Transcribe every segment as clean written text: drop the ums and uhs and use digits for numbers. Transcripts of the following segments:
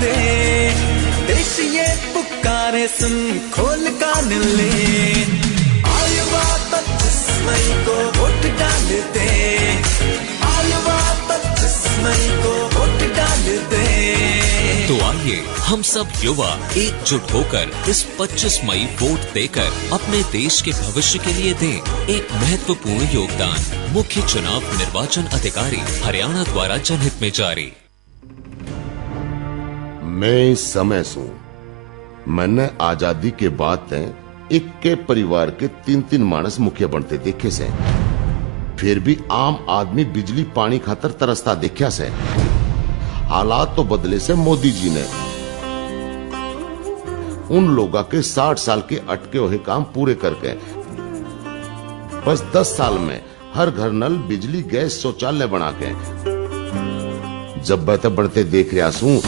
दे, देश ये पुकारे सुन खोल कान ले, आयुवा 25 मई को वोट डाल दे, आयुवा 25 मई को वोट डाल दे। तो आइए हम सब युवा एकजुट होकर इस 25 मई वोट देकर अपने देश के भविष्य के लिए दें एक महत्वपूर्ण योगदान। मुख्य चुनाव निर्वाचन अधिकारी हरियाणा द्वारा जनहित में जारी। मैं समय सू मैंने आजादी के बाद एक के परिवार के 3-3 मानस मुखिया बनते देखे से, फिर भी आम आदमी बिजली पानी खातर तरसता देखा से। हालात तो बदले से मोदी जी ने उन लोगों के 60 साल के अटके हुए काम पूरे करके बस 10 साल में हर घर नल, बिजली, गैस, शौचालय बना के जब बेहतर बढ़ते देख रहा हूं।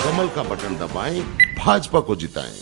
कमल का बटन दबाएं, भाजपा को जिताएं।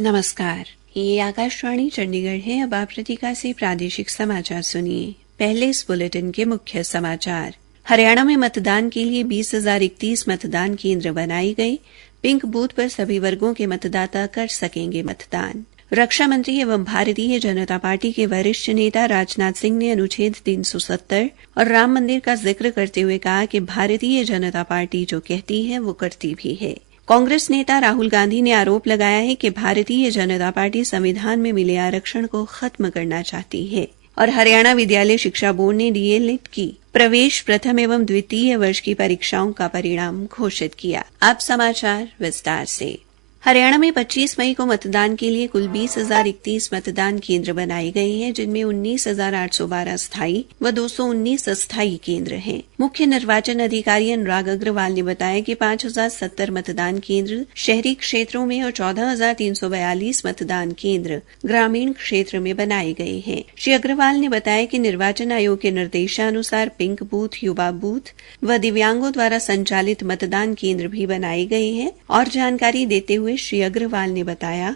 नमस्कार, ये आकाशवाणी चंडीगढ़ है। अब आप प्रतीका से प्रादेशिक समाचार सुनिए। पहले इस बुलेटिन के मुख्य समाचार। हरियाणा में मतदान के लिए 20,031 मतदान केंद्र बनाए गए। पिंक बूथ पर सभी वर्गों के मतदाता कर सकेंगे मतदान। रक्षा मंत्री एवं भारतीय जनता पार्टी के वरिष्ठ नेता राजनाथ सिंह ने अनुच्छेद 370 और राम मंदिर का जिक्र करते हुए कहा कि भारतीय जनता पार्टी जो कहती है वो करती भी है। कांग्रेस नेता राहुल गांधी ने आरोप लगाया है कि भारतीय जनता पार्टी संविधान में मिले आरक्षण को खत्म करना चाहती है। और हरियाणा विद्यालय शिक्षा बोर्ड ने डीएलएड की प्रवेश प्रथम एवं द्वितीय वर्ष की परीक्षाओं का परिणाम घोषित किया। अब समाचार विस्तार से। हरियाणा में 25 मई को मतदान के लिए कुल 20,031 मतदान केंद्र बनाए गए हैं, जिनमें 19,812 स्थायी व 219 अस्थायी केंद्र हैं। मुख्य निर्वाचन अधिकारी अनुराग अग्रवाल ने बताया कि 5,070 मतदान केंद्र शहरी क्षेत्रों में और 14,342 मतदान केंद्र ग्रामीण क्षेत्र में बनाए गए हैं। श्री अग्रवाल ने बताया कि निर्वाचन आयोग के निर्देशानुसार पिंक बूथ, युवा बूथ व दिव्यांगों द्वारा संचालित मतदान केंद्र भी बनाए गए हैं। और जानकारी देते हुए श्री अग्रवाल ने बताया,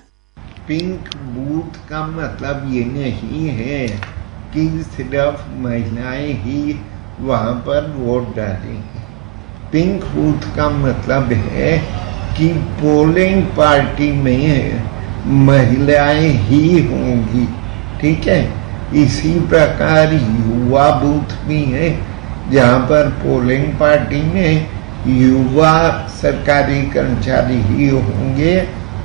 पिंक बूथ का मतलब ये नहीं है कि सिर्फ महिलाएं ही वहां पर वोट डालेंगी। पिंक बूथ का मतलब है कि पोलिंग पार्टी में महिलाएं ही होंगी। ठीक है, इसी प्रकार युवा बूथ भी है जहां पर पोलिंग पार्टी में युवा सरकारी कर्मचारी ही होंगे।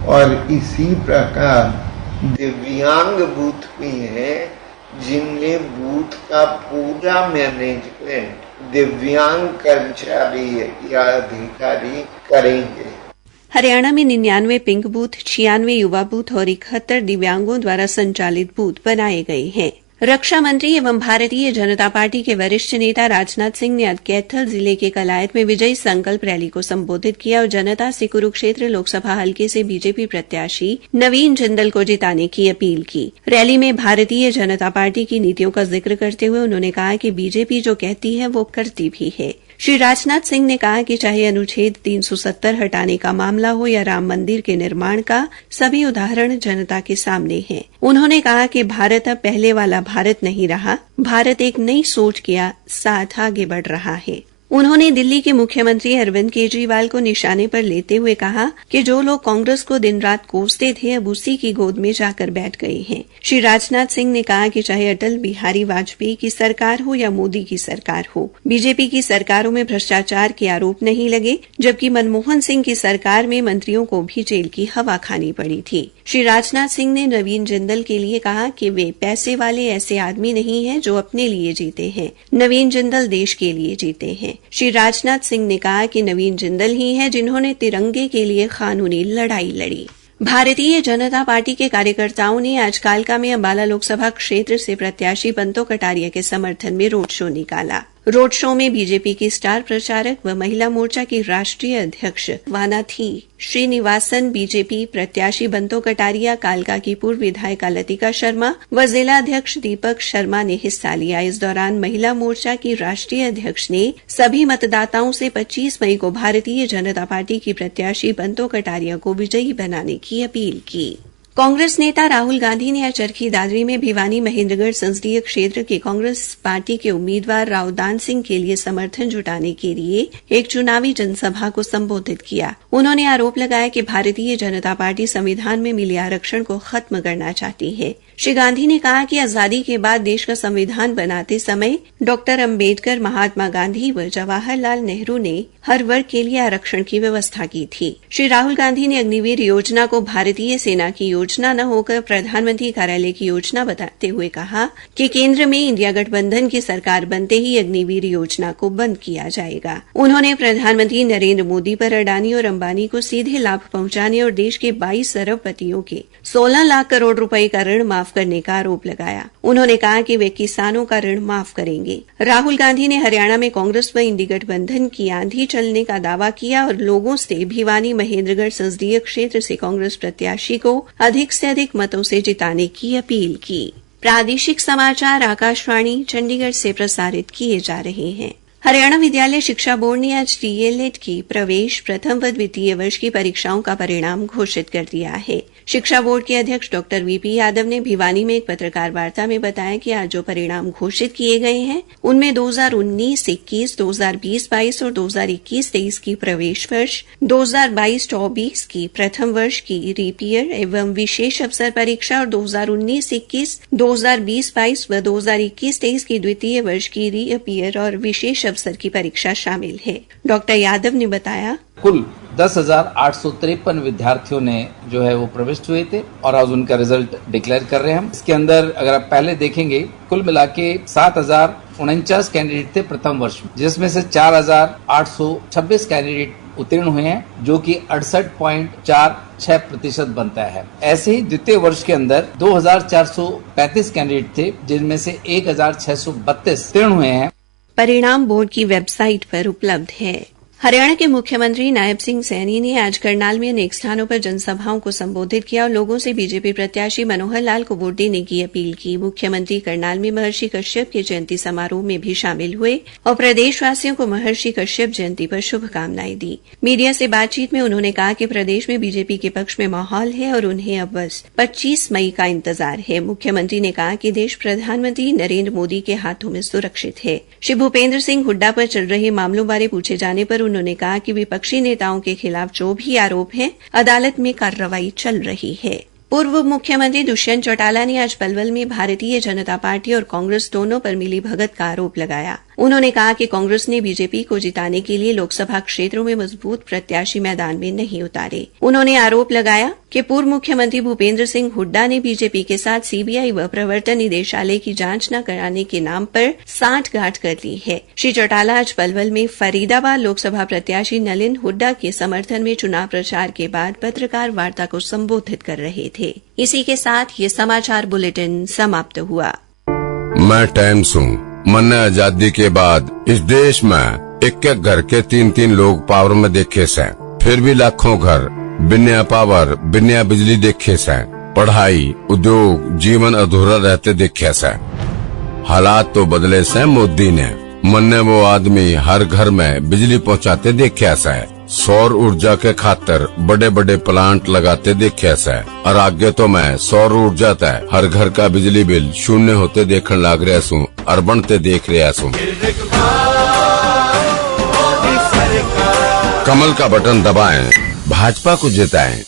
और इसी प्रकार दिव्यांग बूथ भी है जिनमें बूथ का पूरा मैनेजमेंट दिव्यांग कर्मचारी या अधिकारी करेंगे। हरियाणा में 99 पिंक बूथ, 96 युवा बूथ और 71 दिव्यांगों द्वारा संचालित बूथ बनाए गए हैं। रक्षा मंत्री एवं भारतीय जनता पार्टी के वरिष्ठ नेता राजनाथ सिंह ने आज कैथल जिले के कलायत में विजयी संकल्प रैली को संबोधित किया और जनता से कुरुक्षेत्र लोकसभा हलके से बीजेपी प्रत्याशी नवीन जिंदल को जिताने की अपील की। रैली में भारतीय जनता पार्टी की नीतियों का जिक्र करते हुए उन्होंने कहा कि बीजेपी जो कहती है वो करती भी है। श्री राजनाथ सिंह ने कहा कि चाहे अनुच्छेद 370 हटाने का मामला हो या राम मंदिर के निर्माण का, सभी उदाहरण जनता के सामने हैं। उन्होंने कहा कि भारत अब पहले वाला भारत नहीं रहा, भारत एक नई सोच के साथ आगे बढ़ रहा है। उन्होंने दिल्ली के मुख्यमंत्री अरविंद केजरीवाल को निशाने पर लेते हुए कहा कि जो लोग कांग्रेस को दिन रात कोसते थे अब उसी की गोद में जाकर बैठ गए हैं। श्री राजनाथ सिंह ने कहा कि चाहे अटल बिहारी वाजपेयी की सरकार हो या मोदी की सरकार हो, बीजेपी की सरकारों में भ्रष्टाचार के आरोप नहीं लगे, जबकि मनमोहन सिंह की सरकार में मंत्रियों को भी जेल की हवा खानी पड़ी थी। श्री राजनाथ सिंह ने नवीन जिंदल के लिए कहा कि वे पैसे वाले ऐसे आदमी नहीं हैं जो अपने लिए जीते हैं, नवीन जिंदल देश के लिए जीते हैं। श्री राजनाथ सिंह ने कहा कि नवीन जिंदल ही हैं जिन्होंने तिरंगे के लिए कानूनी लड़ाई लड़ी। भारतीय जनता पार्टी के कार्यकर्ताओं ने आज कालका में अंबाला लोकसभा क्षेत्र से प्रत्याशी बंतो कटारिया के समर्थन में रोड शो निकाला। रोड शो में बीजेपी की स्टार प्रचारक व महिला मोर्चा की राष्ट्रीय अध्यक्ष वानाथी श्रीनिवासन, बीजेपी प्रत्याशी बंतो कटारिया, कालका की पूर्व विधायिका लतिका शर्मा व जिला अध्यक्ष दीपक शर्मा ने हिस्सा लिया। इस दौरान महिला मोर्चा की राष्ट्रीय अध्यक्ष ने सभी मतदाताओं से 25 मई को भारतीय जनता पार्टी की प्रत्याशी बंतो कटारिया को विजयी बनाने की अपील की। कांग्रेस नेता राहुल गांधी ने आज चरखी दादरी में भिवानी महेंद्रगढ़ संसदीय क्षेत्र के कांग्रेस पार्टी के उम्मीदवार रावदान सिंह के लिए समर्थन जुटाने के लिए एक चुनावी जनसभा को संबोधित किया। उन्होंने आरोप लगाया कि भारतीय जनता पार्टी संविधान में मिले आरक्षण को खत्म करना चाहती है। श्री गांधी ने कहा कि आजादी के बाद देश का संविधान बनाते समय डॉक्टर अंबेडकर, महात्मा गांधी व जवाहरलाल नेहरू ने हर वर्ग के लिए आरक्षण की व्यवस्था की थी। श्री राहुल गांधी ने अग्निवीर योजना को भारतीय सेना की योजना न होकर प्रधानमंत्री कार्यालय की योजना बताते हुए कहा कि केंद्र में इंडिया गठबंधन की सरकार बनते ही अग्निवीर योजना को बंद किया जाएगा। उन्होंने प्रधानमंत्री नरेंद्र मोदी पर अडानी और अंबानी को सीधे लाभ पहुंचाने और देश के 22 अरबपतियों के 16 लाख करोड़ रुपए का ऋण माफ करने का आरोप लगाया। उन्होंने कहा कि वे किसानों का ऋण माफ करेंगे। राहुल गांधी ने हरियाणा में कांग्रेस व इंडी गठबंधन की आंधी चलने का दावा किया और लोगों से भिवानी महेंद्रगढ़ संसदीय क्षेत्र से कांग्रेस प्रत्याशी को अधिक से अधिक मतों से जिताने की अपील की। प्रादेशिक समाचार आकाशवाणी चंडीगढ़ से प्रसारित किए जा रहे हैं। हरियाणा विद्यालय शिक्षा बोर्ड ने आज डीएलएड की प्रवेश प्रथम व द्वितीय वर्ष की परीक्षाओं का परिणाम घोषित कर दिया है। शिक्षा बोर्ड के अध्यक्ष डॉक्टर वीपी यादव ने भिवानी में एक पत्रकार वार्ता में बताया कि आज जो परिणाम घोषित किए गए हैं उनमें 2019-21, 2020-22 और 2021-23 की प्रवेश वर्ष, 2022-24 की प्रथम वर्ष की रीपियर एवं विशेष अवसर परीक्षा और 2019-21, 2020-22 व 2021-23 की द्वितीय वर्ष की रीअपियर और विशेष अवसर की परीक्षा शामिल है। डॉक्टर यादव ने बताया कुल 10,853 विद्यार्थियों ने जो है वो प्रविष्ट हुए थे और आज उनका रिजल्ट डिक्लेयर कर रहे हैं हम। इसके अंदर अगर आप पहले देखेंगे कुल मिला के 7,049 कैंडिडेट थे प्रथम वर्ष में, जिसमें से 4,826 कैंडिडेट उत्तीर्ण हुए हैं, जो कि 68.46% बनता है। ऐसे ही द्वितीय वर्ष के अंदर 2,435 कैंडिडेट थे, जिनमें से 1,632 उत्तीर्ण हुए हैं। परिणाम बोर्ड की वेबसाइट पर उपलब्ध है। हरियाणा के मुख्यमंत्री नायब सिंह सैनी ने आज करनाल में अनेक स्थानों पर जनसभाओं को संबोधित किया और लोगों से बीजेपी प्रत्याशी मनोहर लाल को वोट देने की अपील की। मुख्यमंत्री करनाल में महर्षि कश्यप के जयंती समारोह में भी शामिल हुए और प्रदेशवासियों को महर्षि कश्यप जयंती पर शुभकामनाएं दी। मीडिया से बातचीत में उन्होंने कहा कि प्रदेश में बीजेपी के पक्ष में माहौल है और उन्हें अब बस 25 मई का इंतजार है। मुख्यमंत्री ने कहा कि देश प्रधानमंत्री नरेंद्र मोदी के हाथों में सुरक्षित है। श्री भूपेंद्र सिंह हुड्डा पर चल रहे मामलों बारे पूछे जाने पर उन्होंने कहा कि विपक्षी नेताओं के खिलाफ जो भी आरोप हैं, अदालत में कार्रवाई चल रही है। पूर्व मुख्यमंत्री दुष्यंत चौटाला ने आज पलवल में भारतीय जनता पार्टी और कांग्रेस दोनों पर मिली भगत का आरोप लगाया। उन्होंने कहा कि कांग्रेस ने बीजेपी को जिताने के लिए लोकसभा क्षेत्रों में मजबूत प्रत्याशी मैदान में नहीं उतारे। उन्होंने आरोप लगाया कि पूर्व मुख्यमंत्री भूपेंद्र सिंह हुड्डा ने बीजेपी के साथ सीबीआई व प्रवर्तन निदेशालय की जांच न कराने के नाम पर सांठगांठ कर ली है। श्री चौटाला आज पलवल में फरीदाबाद लोकसभा प्रत्याशी नलिन हुड्डा के समर्थन में चुनाव प्रचार के बाद पत्रकार वार्ता को संबोधित कर रहे थे। इसी के साथ ये समाचार बुलेटिन समाप्त हुआ। मैं टाइम्स हूँ। मैंने आजादी के बाद इस देश में एक एक घर के 3-3 लोग पावर में देखे से, फिर भी लाखों घर बिना पावर बिना बिजली देखे से, पढ़ाई उद्योग जीवन अधूरा रहते देखे से। हालात तो बदले से मोदी ने। मैंने वो आदमी हर घर में बिजली पहुँचाते देखे से, सौर ऊर्जा के खातर बड़े बड़े प्लांट लगाते देखे से, और आगे तो मैं सौर ऊर्जा तय हर घर का बिजली बिल शून्य होते देखने लग रहा हूँ और बनते देख रहा हूँ। कमल का बटन दबाएं, भाजपा को जिताएं।